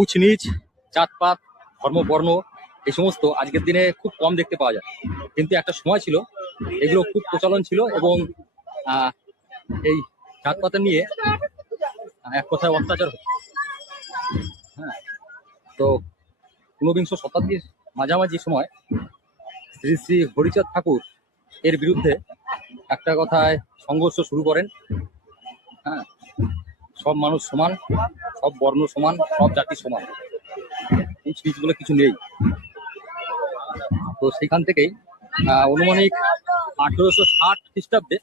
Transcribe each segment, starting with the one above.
উঁচ নিচ, জাতপাত, ধর্ম, বর্ণ এই সমস্ত আজকের দিনে খুব কম দেখতে পাওয়া যায়, কিন্তু একটা সময় ছিল এগুলো খুব প্রচলন ছিল এবং এই জাতপাতের নিয়ে এক কথায় অত্যাচার হতো। হ্যাঁ, তো ঊনবিংশ শতাব্দীর মাঝামাঝি সময় শ্রী শ্রী হরিচাঁদ ঠাকুর এর বিরুদ্ধে একটা কথায় সংঘর্ষ শুরু করেন। হ্যাঁ, সব মানুষ সমান, সব বর্ণ সমান, সব জাতি সমান, উঁচ নিচ বলে কিছু নেই। তো সেখান থেকেই আনুমানিক 1860 খ্রিস্টাব্দে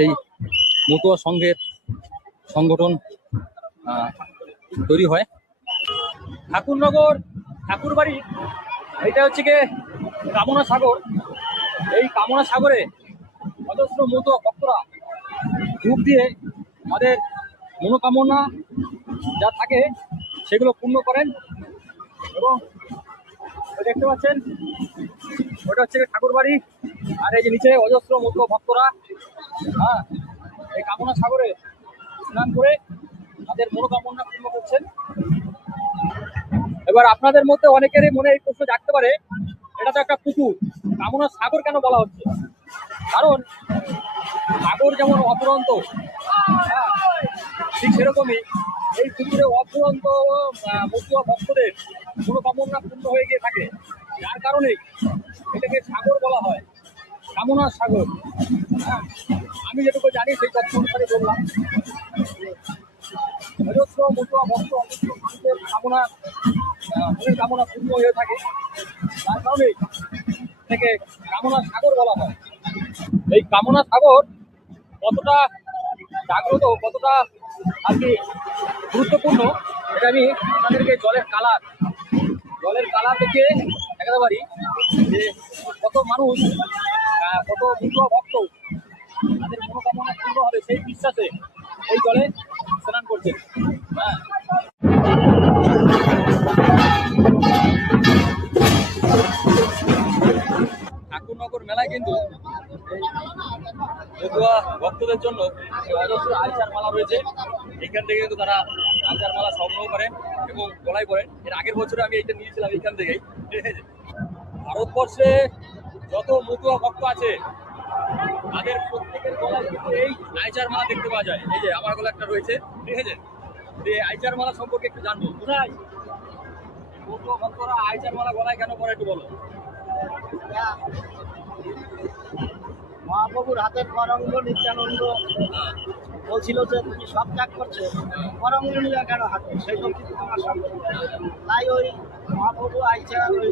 এই মতুয়া সংঘের সংগঠন তৈরি হয়। ঠাকুরনগর ঠাকুরবাড়ি এটা হচ্ছে গিয়ে কামনা সাগর। এই কামনা সাগরে অজস্র মতুয়া ভক্তরা ডুব দিয়ে তাদের মনোকামনা যা থাকে সেগুলো পূর্ণ করেন। এবং দেখতে পাচ্ছেন ওটা হচ্ছে ঠাকুর বাড়ি, আর এই যে নিচে অজস্র মতুয়া ভক্তরা এই কামনা সাগরে স্নান করে তাদের মনোকামনা পূর্ণ করছেন। এবার আপনাদের মধ্যে অনেকেরই মনে এই প্রশ্ন জাগতে পারে, এটা তো একটা পুকুর, কামনা সাগর কেন বলা হচ্ছে? কারণ সাগর যেমন অফুরন্ত, ঠিক সেরকমই এই পুকুরে অফুরন্ত মতুয়া ভক্তদের মনোকামনা পূর্ণ হয়ে গিয়ে থাকে, যার কারণে এটাকে সাগর বলা হয়, কামনা সাগর। আমি যেটুকু জানি সেই তথ্য অনুসারে বললাম। অজস্র মতুয়া ভক্ত অজস্র মানুষের কামনা মনের কামনা পূর্ণ হয়ে থাকে, তার কারণে এটাকে কামনা সাগর বলা হয়। এই কামনা সাগর কতটা জাগ্রত, কতটা আর কি গুরুত্বপূর্ণ, এটা আমি আপনাদেরকে জলের কালার দেখে দেখাতে পারি যে কত মানুষ, কত মতুয়া ভক্ত তাদের মনোকামনা পূর্ণ হবে সেই বিশ্বাসে এই জলে স্নান করছে। ঠাকুরনগর মেলায় কিন্তু মতুয়া ভক্তদের জন্য অজস্র আলচার মালা রয়েছে। এইখান থেকে কিন্তু তারা আলচার মালা সংগ্রহ করেন এবং গলায় পরেন। এর আগের বছরে আমি এইটা নিয়েছিলাম এইখান থেকেই। ভারতবর্ষে যত মতুয়া ভক্ত আছে তাদের প্রত্যেকের গলায় কিন্তু এই আইচার মালা দেখতে পাওয়া যায়। এই যে আমার গলা একটা রয়েছে, ঠিক আছে? এই আইচার মালা সম্পর্কে একটু জানবো। কোথায় মতুয়া ভক্তরা আইচার মালা গলায় কেন পরে একটু বলো। মহাপ্রভুর হাতের করঙ্গ নিত্যানন্দ বলছিল যে তুমি সব ত্যাগ করছো, করঙ্গ নিয়ে কেন হাতে, সেই কিন্তু তোমার সঙ্গে। তাই ওই মহাপ্রভু আইসা ওই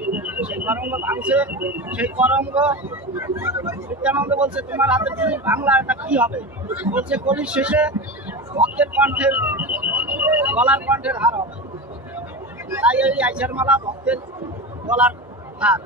সেই করঙ্গ ভাঙছে। সেই করঙ্গ নিত্যানন্দ বলছে তোমার হাতে তুমি ভাঙলা, এটা কি হবে? বলছে কলির শেষে ভক্তের কণ্ঠের গলার কণ্ঠের হার হবে। তাই ওই আইসার মালা ভক্তের গলার হার।